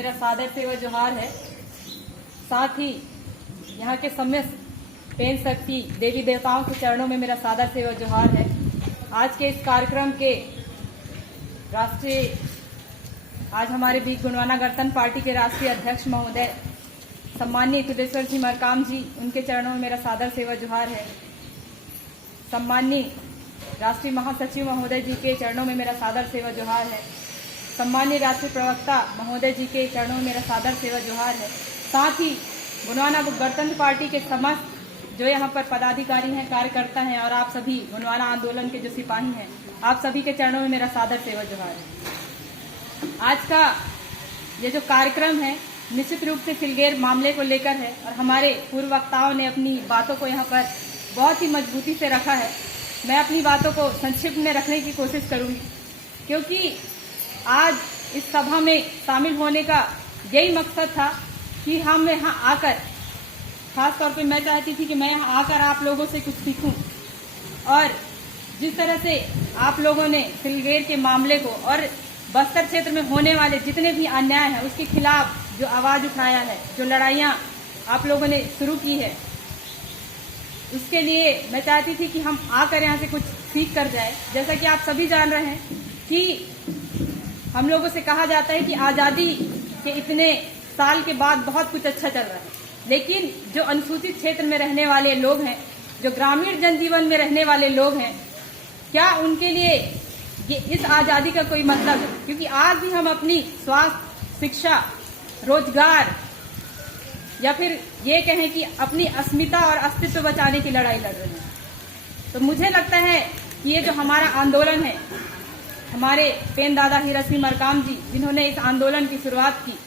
मेरा सादर सेवा जोहार है। साथ ही यहाँ के समस्त पेन शक्ति देवी देवताओं के चरणों में मेरा सादर सेवा जोहार है। आज के इस कार्यक्रम के आज हमारे बीच गोंडवाना गणतंत्र पार्टी के राष्ट्रीय अध्यक्ष महोदय सम्माननीय तुलेश्वर सिंह मरकाम जी, उनके चरणों में मेरा सादर सेवा जोहार है। सम्माननीय राष्ट्रीय महासचिव महोदय जी के चरणों में मेरा सादर सेवा जोहार है। सम्माननीय राष्ट्रीय प्रवक्ता महोदय जी के चरणों में मेरा सादर सेवा जोहार है। साथ ही गोंडवाना गणतंत्र पार्टी के समस्त जो यहाँ पर पदाधिकारी हैं, कार्यकर्ता हैं और आप सभी गोंडवाना आंदोलन के जो सिपाही हैं, आप सभी के चरणों में मेरा सादर सेवा जोहार है। आज का ये जो कार्यक्रम है निश्चित रूप से सिलगेर मामले को लेकर है और हमारे पूर्व वक्ताओं ने अपनी बातों को यहाँ पर बहुत ही मजबूती से रखा है। मैं अपनी बातों को संक्षिप्त में रखने की कोशिश करूंगी, क्योंकि आज इस सभा में शामिल होने का यही मकसद था कि हम यहाँ आकर, खास तौर पे मैं चाहती थी कि मैं यहाँ आकर आप लोगों से कुछ सीखूं और जिस तरह से आप लोगों ने सिलगेर के मामले को और बस्तर क्षेत्र में होने वाले जितने भी अन्याय हैं उसके खिलाफ जो आवाज उठाया है, जो लड़ाइयाँ आप लोगों ने शुरू की है, उसके लिए मैं चाहती थी कि हम आकर यहाँ से कुछ सीख कर जाए। जैसा कि आप सभी जान रहे हैं कि हम लोगों से कहा जाता है कि आज़ादी के इतने साल के बाद बहुत कुछ अच्छा चल रहा है, लेकिन जो अनुसूचित क्षेत्र में रहने वाले लोग हैं, जो ग्रामीण जनजीवन में रहने वाले लोग हैं, क्या उनके लिए ये इस आज़ादी का कोई मतलब है? क्योंकि आज भी हम अपनी स्वास्थ्य, शिक्षा, रोजगार या फिर ये कहें कि अपनी अस्मिता और अस्तित्व बचाने की लड़ाई लड़ रहे हैं। तो मुझे लगता है कि ये जो हमारा आंदोलन है, हमारे पेन दादा हीरा सिंह मरकाम जी जिन्होंने इस आंदोलन की शुरुआत की,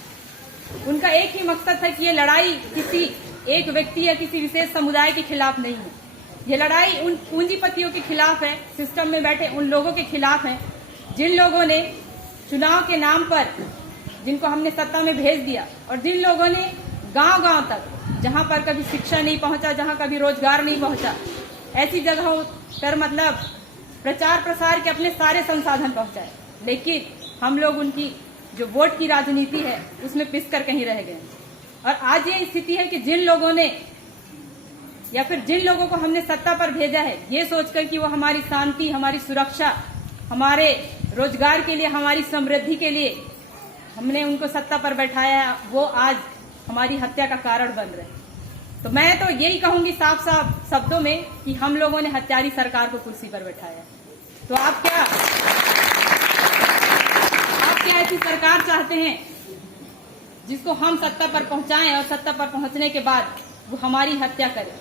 उनका एक ही मकसद था कि ये लड़ाई किसी एक व्यक्ति या किसी विशेष समुदाय के खिलाफ नहीं है। ये लड़ाई उन पूंजीपतियों के खिलाफ है, सिस्टम में बैठे उन लोगों के खिलाफ है जिन लोगों ने चुनाव के नाम पर, जिनको हमने सत्ता में भेज दिया और जिन लोगों ने गांव-गांव तक, जहां पर कभी शिक्षा नहीं पहुंचा, जहां कभी रोजगार नहीं पहुंचा, ऐसी जगहों पर मतलब प्रचार प्रसार के अपने सारे संसाधन पहुंचाए, लेकिन हम लोग उनकी जो वोट की राजनीति है उसमें पिसकर कहीं रह गए। और आज ये स्थिति है कि जिन लोगों ने या फिर जिन लोगों को हमने सत्ता पर भेजा है ये सोचकर कि वो हमारी शांति, हमारी सुरक्षा, हमारे रोजगार के लिए, हमारी समृद्धि के लिए हमने उनको सत्ता पर बैठाया है, वो आज हमारी हत्या का कारण बन रहे हैं। तो मैं तो यही कहूंगी साफ साफ शब्दों में कि हम लोगों ने हत्यारी सरकार को कुर्सी पर बैठाया। तो आप क्या ऐसी सरकार चाहते हैं जिसको हम सत्ता पर पहुंचाएं और सत्ता पर पहुंचने के बाद वो हमारी हत्या करे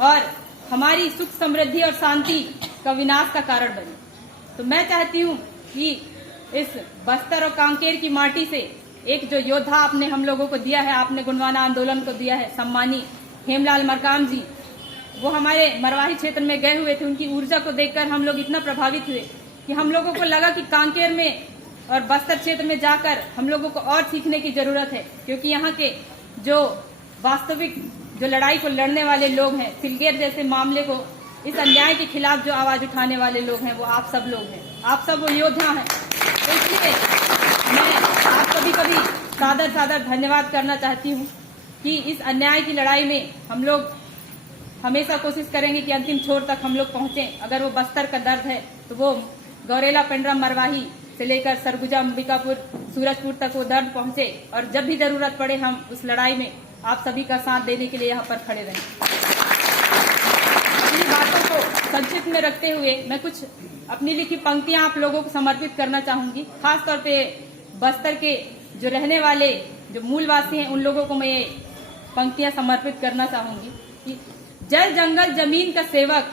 और हमारी सुख, समृद्धि और शांति का विनाश का कारण बने? तो मैं चाहती हूँ कि इस बस्तर और कांकेर की माटी से एक जो योद्धा आपने हम लोगों को दिया है, आपने गोंडवाना आंदोलन को दिया है, सम्मानी हेमलाल मरकाम जी, वो हमारे मरवाही क्षेत्र में गए हुए थे। उनकी ऊर्जा को देखकर हम लोग इतना प्रभावित हुए कि हम लोगों को लगा कि कांकेर में और बस्तर क्षेत्र में जाकर हम लोगों को और सीखने की जरूरत है, क्योंकि यहाँ के जो वास्तविक जो लड़ाई को लड़ने वाले लोग हैं, सिलगेर जैसे मामले को, इस अन्याय के खिलाफ जो आवाज उठाने वाले लोग हैं, वो आप सब लोग हैं, आप सब वो योद्धा हैं। तो इसलिए मैं आप कभी सादर धन्यवाद करना चाहती हूँ कि इस अन्याय की लड़ाई में हम लोग हमेशा कोशिश करेंगे कि अंतिम छोर तक हम लोग पहुंचे। अगर वो बस्तर का दर्द है तो वो गौरेला, पेंड्रा, मरवाही से लेकर सरगुजा, अंबिकापुर, सूरजपुर तक वो दर्द पहुंचे और जब भी जरूरत पड़े हम उस लड़ाई में आप सभी का साथ देने के लिए यहाँ पर खड़े रहें। अपनी बातों को संक्षिप्त में रखते हुए मैं कुछ अपनी लिखी पंक्तियां आप लोगों को समर्पित करना चाहूंगी। खास तौर पे बस्तर के जो रहने वाले जो मूलवासी हैं उन लोगों को मैं ये पंक्तियां समर्पित करना चाहूंगी कि जल, जंगल, जमीन का सेवक,